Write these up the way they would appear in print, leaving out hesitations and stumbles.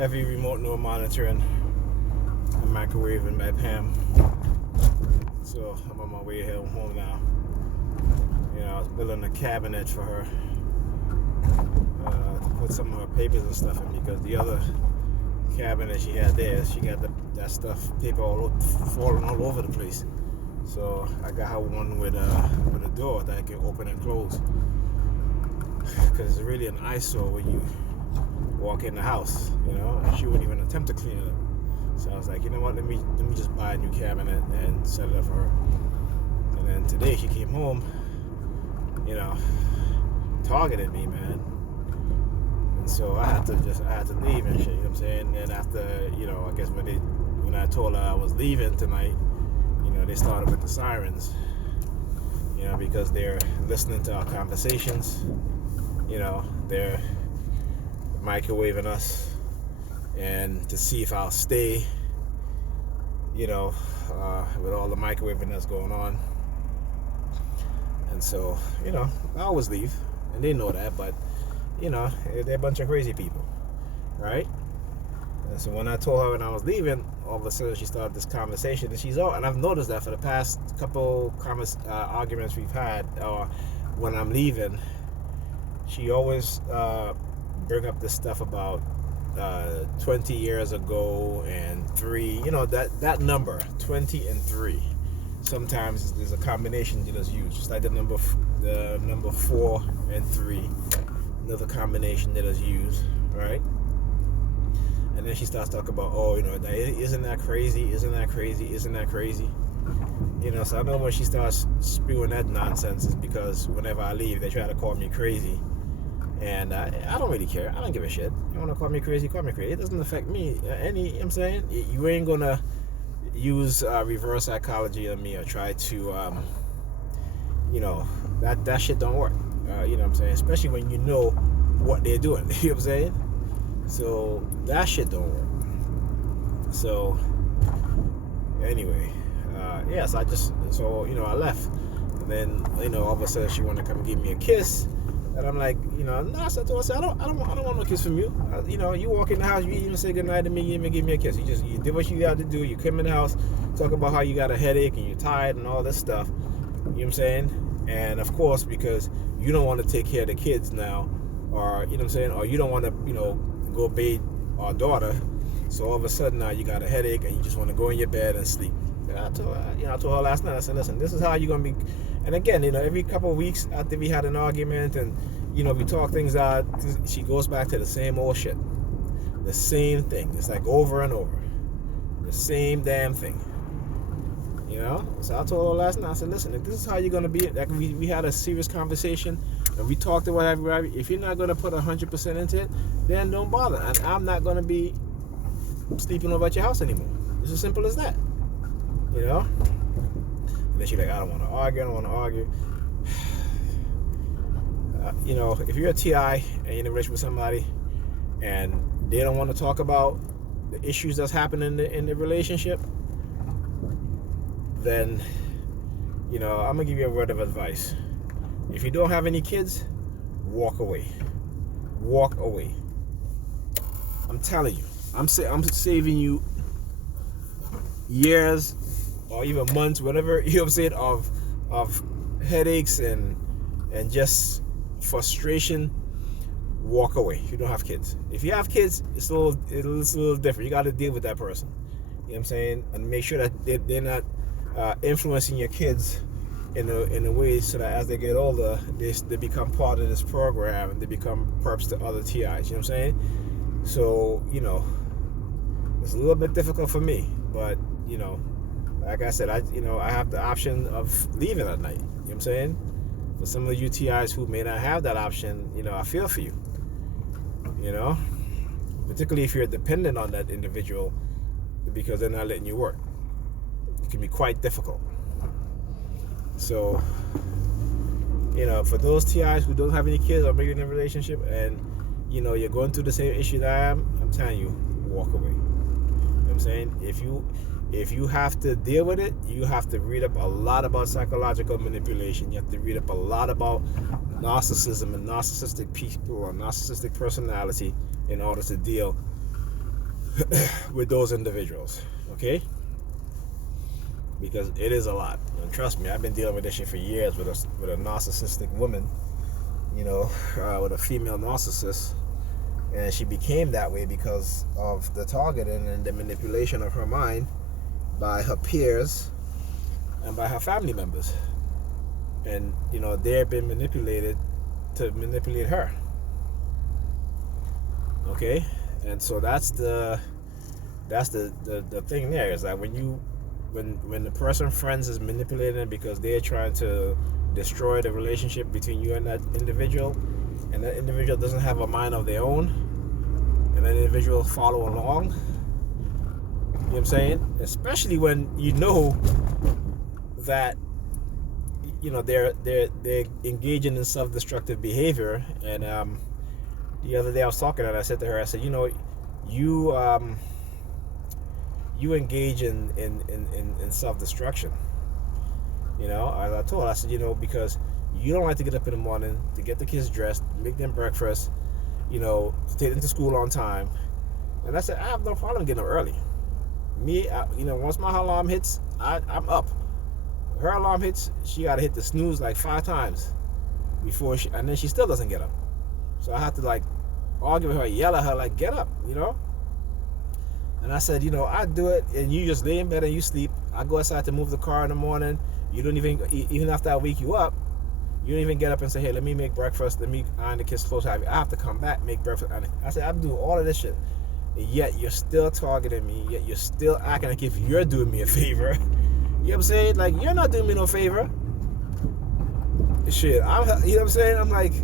heavy remote no monitoring and microwaving by Pam. So I'm on my way home now. I was building a cabinet for her to put some of her papers and stuff in, because the other cabinet she had there, she got that stuff, paper falling all over the place. So I got her one with a door that I can open and close, because it's really an eyesore when you walk in the house, and she wouldn't even attempt to clean it up. So I was like, you know what, let me just buy a new cabinet and set it up for her. And then today she came home, targeted me, man. And so I had to leave and shit, you know what I'm saying? And after, I guess when I told her I was leaving tonight, they started with the sirens, because they're listening to our conversations, they're microwaving us and to see if I'll stay, with all the microwaving that's going on. And so, I always leave, and they know that, but, they're a bunch of crazy people, right? And so when I told her when I was leaving, all of a sudden she started this conversation, and I've noticed that for the past couple arguments we've had, when I'm leaving, she always bring up this stuff about 20 years ago and 3, that number, 20 and 3. Sometimes there's a combination that is used, just like the number 4 and 3, another combination that is used, right? And then she starts talking about, isn't that crazy? Isn't that crazy? Isn't that crazy? So I know when she starts spewing that nonsense is because whenever I leave, they try to call me crazy. And I don't really care. I don't give a shit. You want to call me crazy, call me crazy. It doesn't affect me any, you know what I'm saying? You ain't going to use reverse psychology on me or try to, that shit don't work. You know what I'm saying? Especially when you know what they're doing. You know what I'm saying? So that shit don't work. So anyway, I left. And then, all of a sudden she wanted to come give me a kiss. And I'm like, nah, so I told her, I don't want no kiss from you. You walk in the house, you even say goodnight to me, you even give me a kiss. You did what you got to do. You come in the house, talk about how you got a headache and you're tired and all this stuff. You know what I'm saying? And of course, because you don't want to take care of the kids now, or, you know what I'm saying? Or you don't want to, go bathe our daughter. So all of a sudden now you got a headache and you just want to go in your bed and sleep. And I told her last night, I said, listen, this is how you're going to be. And again, every couple of weeks after we had an argument and, we talk things out, she goes back to the same old shit. The same thing. It's like over and over. The same damn thing. So I told her last night, I said, listen, if this is how you're going to be, like we had a serious conversation and we talked about whatever, if you're not going to put 100% into it, then don't bother. And I'm not going to be sleeping over at your house anymore. It's as simple as that. And then she's like, I don't want to argue. If you're a TI and you're in a relationship with somebody and they don't want to talk about the issues that's happening in the relationship, then, I'm going to give you a word of advice. If you don't have any kids, walk away. Walk away. I'm telling you. I'm saving you years or even months, whatever, you know what I'm saying, of headaches and just frustration. Walk away. If you don't have kids. If you have kids, it's a little different. You got to deal with that person. You know what I'm saying? And make sure that they're not influencing your kids in a way so that as they get older, they become part of this program and they become perps to other TIs. You know what I'm saying? So, it's a little bit difficult for me, but, like I said, I have the option of leaving at night. You know what I'm saying? For some of the UTIs who may not have that option, I feel for you. Particularly if you're dependent on that individual because they're not letting you work. It can be quite difficult. So, for those TIs who don't have any kids or maybe in a relationship and, you're going through the same issue that I am, I'm telling you, walk away. You know what I'm saying? If you have to deal with it, you have to read up a lot about psychological manipulation. You have to read up a lot about narcissism and narcissistic people or narcissistic personality in order to deal with those individuals, okay? Because it is a lot. And trust me, I've been dealing with this shit for years with a narcissistic woman, with a female narcissist, and she became that way because of the targeting and the manipulation of her mind by her peers and by her family members. And they've been manipulated to manipulate her. Okay? And so that's the thing there, is that when the person friends is manipulating because they're trying to destroy the relationship between you and that individual, and that individual doesn't have a mind of their own, and that individual follow along, you know what I'm saying? Especially when you know that they're engaging in self-destructive behavior. And the other day I was talking and I said to her, I said, you engage in self-destruction. As I told her, I said, because you don't like to get up in the morning to get the kids dressed, make them breakfast, to take them to school on time. And I said, I have no problem getting up early. Once my alarm hits, I'm up. Her alarm hits, she got to hit the snooze like 5 times before and then she still doesn't get up. So I have to argue with her, yell at her, get up, And I said, I do it, and you just lay in bed and you sleep. I go outside to move the car in the morning. You don't even after I wake you up, you don't even get up and say, hey, let me make breakfast, let me iron the kids' clothes. I have to come back, make breakfast. I said, I'm doing all of this shit. And yet you're still targeting me, yet you're still acting like if you're doing me a favor. You know what I'm saying? You're not doing me no favor. Shit, you know what I'm saying? I'm like,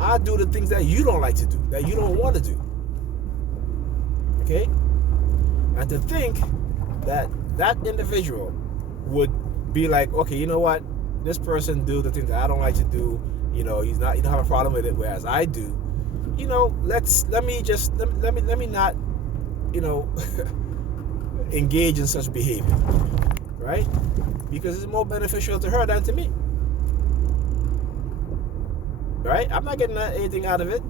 I do the things that you don't like to do, that you don't want to do. Okay? And to think that individual would be like, okay, you know what? This person do the things that I don't like to do. He don't have a problem with it, whereas I do. Let me not, engage in such behavior, right? Because it's more beneficial to her than to me, right? I'm not getting anything out of it,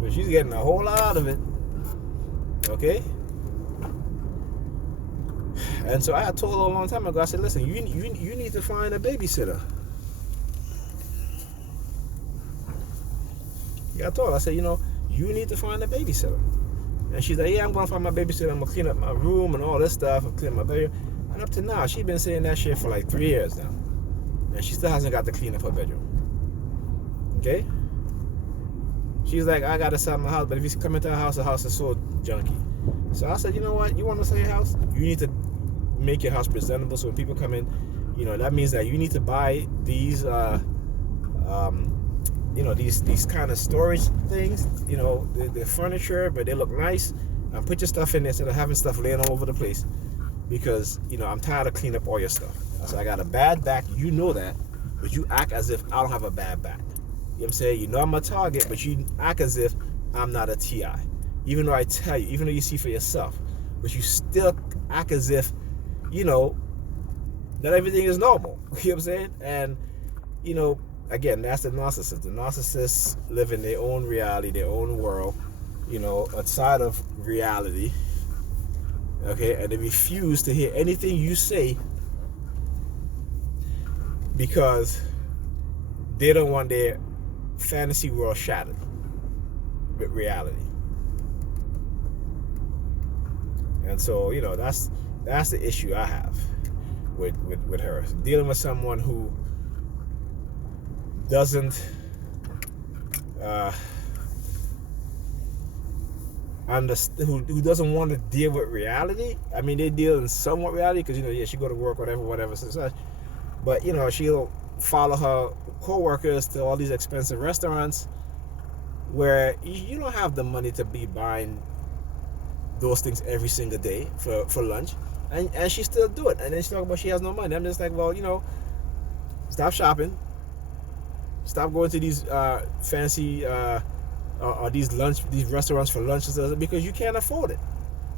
but she's getting a whole lot out of it. Okay? And so I told her a long time ago, I said, listen, you need to find a babysitter. Yeah, I told her, I said, you need to find a babysitter. And she's like, yeah, I'm going to find my babysitter. I'm going to clean up my room and all this stuff. I'll clean my bedroom. And up to now, she's been saying that shit for 3 years now. And she still hasn't got to clean up her bedroom. Okay? She's like, I got to sell my house, but if you come into the house is so junky. So I said, you know what? You want to sell your house? You need to make your house presentable so when people come in, that means that you need to buy these, these kind of storage things, the furniture, but they look nice, and put your stuff in there instead of having stuff laying all over the place, because, I'm tired of cleaning up all your stuff. I said, I got a bad back, you know that, but you act as if I don't have a bad back. You know what I'm saying? I'm a target, but you act as if I'm not a TI. Even though I tell you, even though you see for yourself, but you still act as if, that everything is normal. You know what I'm saying? And, again, that's the narcissist. The narcissists live in their own reality, their own world, outside of reality. Okay? And they refuse to hear anything you say because they don't want their fantasy world shattered with reality. And so, that's the issue I have with her. Dealing with someone who doesn't who doesn't want to deal with reality. I mean, they deal in somewhat reality because she go to work, whatever such. But she'll follow her co-workers to all these expensive restaurants where you don't have the money to be buying those things every single day for lunch, and she still do it. And then she talk about she has no money. I'm just like, well, stop shopping, stop going to these fancy or these restaurants for lunch, because you can't afford it.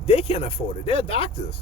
They can't afford it. They're doctors.